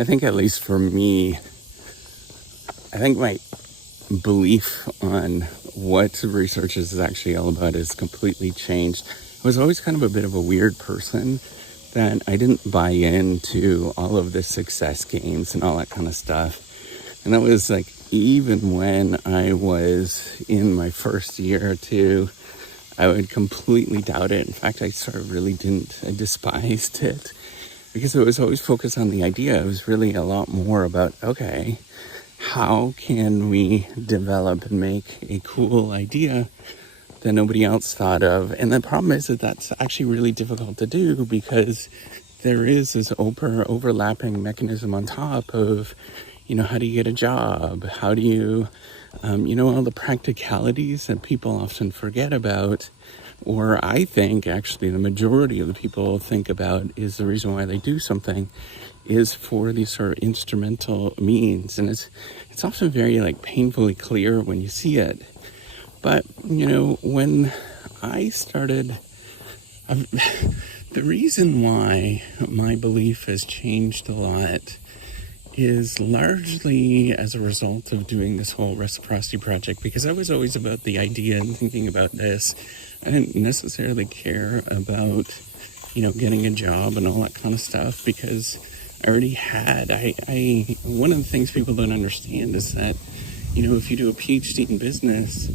I think at least for me, I think my belief on what research is actually all about is completely changed. I was always kind of a bit of a weird person that I didn't buy into all of the success games and all that kind of stuff. And that was like even when I was in my first year or two, I would completely doubt it. In fact, I despised it because it was always focused on the idea. It was really a lot more about, okay, how can we develop and make a cool idea that nobody else thought of? And the problem is that that's actually really difficult to do because there is this overlapping mechanism on top of, how do you get a job? How do you, all the practicalities that people often forget about, or I think actually the majority of the people think about is the reason why they do something is for these sort of instrumental means. And it's often very painfully clear when you see it. But, when I started, the reason why my belief has changed a lot is largely as a result of doing this whole reciprocity project, because I was always about the idea and thinking about this. I didn't necessarily care about, getting a job and all that kind of stuff because I already had. One of the things people don't understand is that, if you do a PhD in business,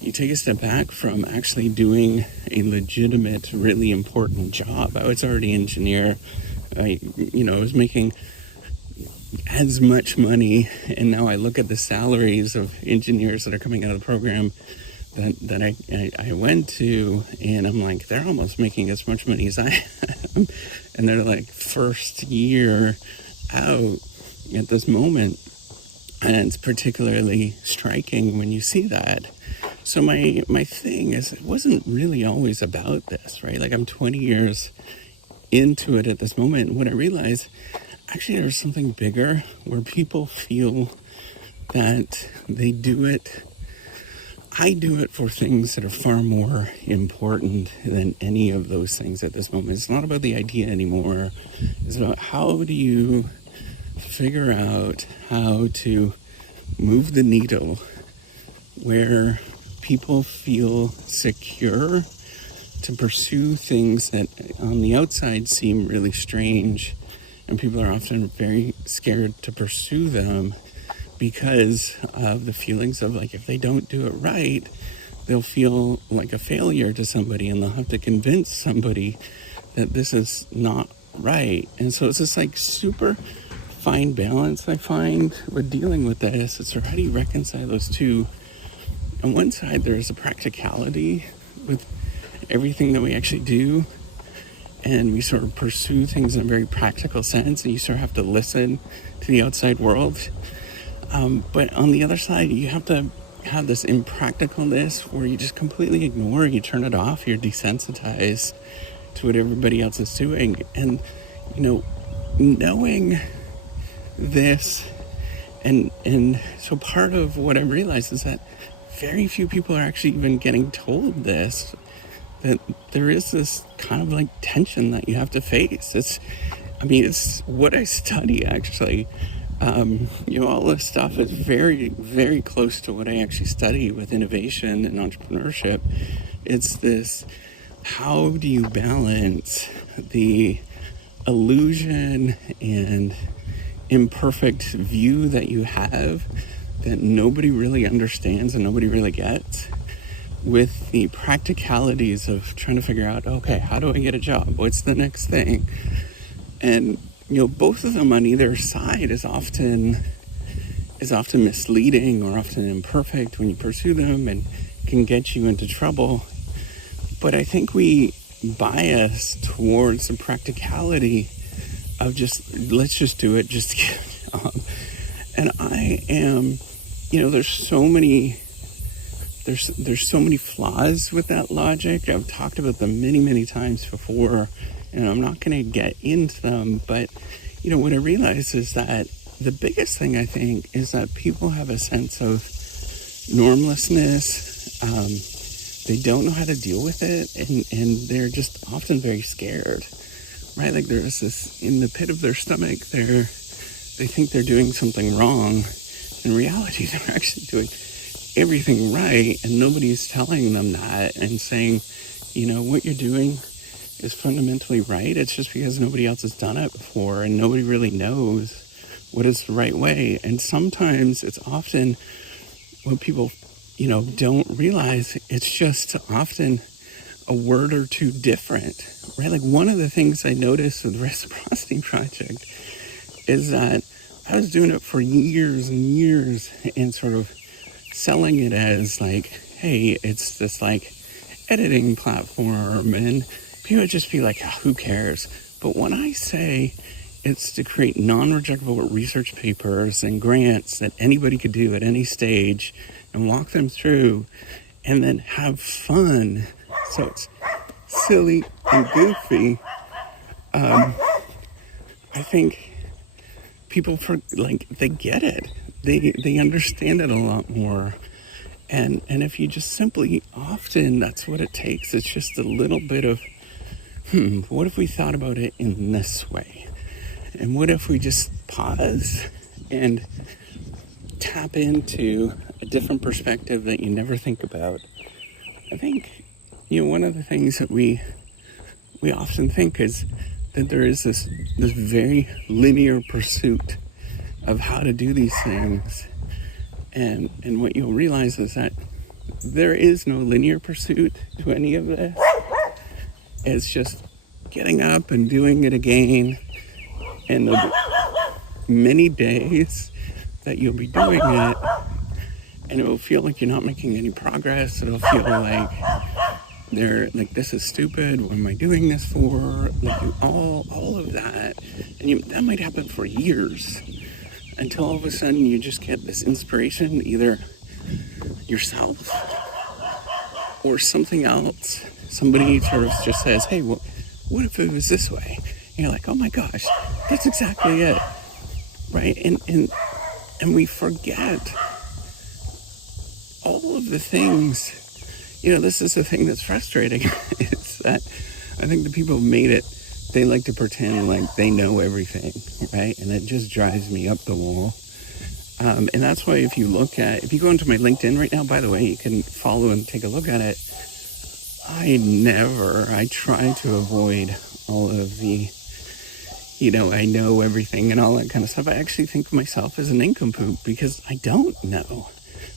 you take a step back from actually doing a legitimate, really important job. I was already an engineer. I was making as much money, and now I look at the salaries of engineers that are coming out of the program that I went to, and I'm like, they're almost making as much money as I am, and they're first year out at this moment, and it's particularly striking when you see that. So my thing is, it wasn't really always about this, right? I'm 20 years into it at this moment, and what I realized, actually there's something bigger where people feel that they do it. I do it for things that are far more important than any of those things at this moment. It's not about the idea anymore. It's about how do you figure out how to move the needle where people feel secure to pursue things that on the outside seem really strange, and people are often very scared to pursue them because of the feelings of if they don't do it right, they'll feel like a failure to somebody, and they'll have to convince somebody that this is not right. And so it's this super fine balance I find with dealing with this. It's how do you reconcile those two? On one side, there's a practicality with everything that we actually do, and we sort of pursue things in a very practical sense, and you sort of have to listen to the outside world. But on the other side, you have to have this impracticalness where you just completely ignore, you turn it off, you're desensitized to what everybody else is doing. And, knowing this, and so part of what I realized is that very few people are actually even getting told this, that there is this kind of tension that you have to face. It's what I study actually. All this stuff is very, very close to what I actually study with innovation and entrepreneurship. It's this, how do you balance the illusion and imperfect view that you have that nobody really understands and nobody really gets, with the practicalities of trying to figure out, okay, how do I get a job? What's the next thing? And both of them on either side is often misleading or often imperfect when you pursue them, and can get you into trouble. But I think we bias towards the practicality of let's just do it, just get a job. And I am, there's so many flaws with that logic. I've talked about them many, many times before, and I'm not going to get into them. But, what I realize is that the biggest thing, I think, is that people have a sense of normlessness. They don't know how to deal with it, and they're just often very scared, right? There's this, in the pit of their stomach, they're they think they're doing something wrong. In reality, they're actually doing everything right, and nobody's telling them that and saying, what you're doing is fundamentally right. It's just because nobody else has done it before, and nobody really knows what is the right way. And sometimes it's often what people, don't realize, it's just often a word or two different, right? Like, one of the things I noticed with the Reciprocity Project is that I was doing it for years and years and sort of selling it as like, hey, it's this like editing platform, and people would just be like, oh, who cares? But when I say it's to create non-rejectable research papers and grants that anybody could do at any stage and walk them through and then have fun, so it's silly and goofy, I think people they get it. They understand it a lot more. And if you just simply, often that's what it takes. It's just a little bit of, what if we thought about it in this way? And what if we just pause and tap into a different perspective that you never think about? I think, one of the things that we often think is that there is this very linear pursuit of how to do these things. And what you'll realize is that there is no linear pursuit to any of this. It's just getting up and doing it again. And there'll be many days that you'll be doing it, and it will feel like you're not making any progress. It'll feel like this is stupid. What am I doing this for? All of that. And that might happen for years, until all of a sudden you just get this inspiration, either yourself or something else. Somebody sort of just says, hey, what if it was this way? And you're like, oh my gosh, that's exactly it, right? And we forget all of the things. This is the thing that's frustrating. It's that I think the people who made it, they like to pretend like they know everything, right? And it just drives me up the wall. And that's why if you go into my LinkedIn right now, by the way, you can follow and take a look at it. I try to avoid all of the, I know everything and all that kind of stuff. I actually think of myself as an nincompoop because I don't know,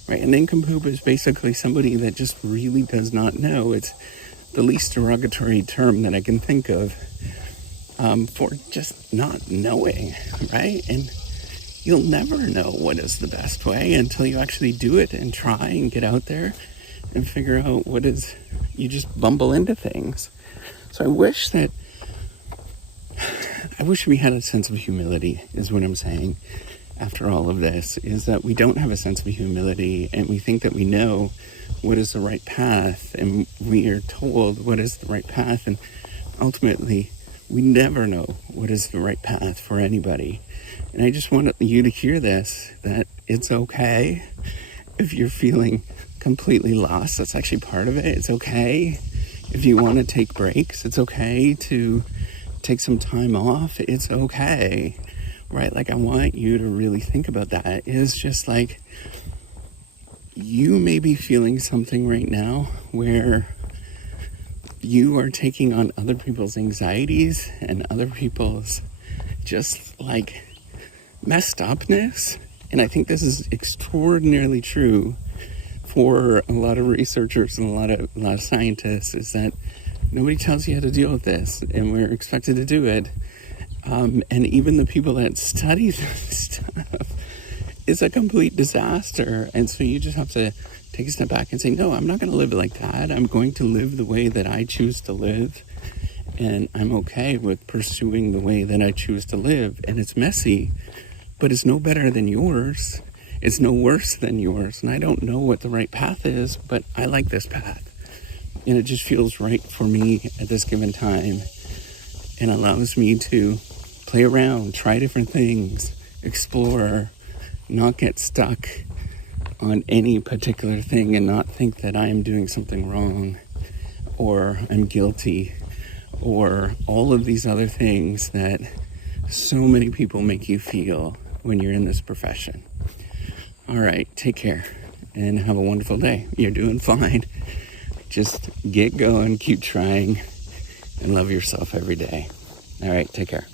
right? A nincompoop is basically somebody that just really does not know. It's the least derogatory term that I can think of for just not knowing, right? And you'll never know what is the best way until you actually do it and try and get out there and figure out you just bumble into things. So I wish we had a sense of humility, is what I'm saying, after all of this, is that we don't have a sense of humility, and we think that we know what is the right path, and we are told what is the right path, and ultimately we never know what is the right path for anybody. And I just want you to hear this, that it's okay if you're feeling completely lost. That's actually part of it. It's okay if you want to take breaks. It's okay to take some time off. It's okay, right? Like, I want you to really think about that. It's just like, you may be feeling something right now where you are taking on other people's anxieties and other people's just like messed upness. And I think this is extraordinarily true for a lot of researchers and a lot of scientists, is that nobody tells you how to deal with this, and we're expected to do it. And even the people that study this stuff, it's a complete disaster. And so you just have to take a step back and say, no, I'm not going to live like that. I'm going to live the way that I choose to live. And I'm okay with pursuing the way that I choose to live. And it's messy, but it's no better than yours. It's no worse than yours. And I don't know what the right path is, but I like this path. And it just feels right for me at this given time. And allows me to play around, try different things, explore, not get stuck on any particular thing and not think that I am doing something wrong or I'm guilty or all of these other things that so many people make you feel. when you're in this profession. All right, take care and have a wonderful day. You're doing fine. Just get going, keep trying, and love yourself every day. All right, take care.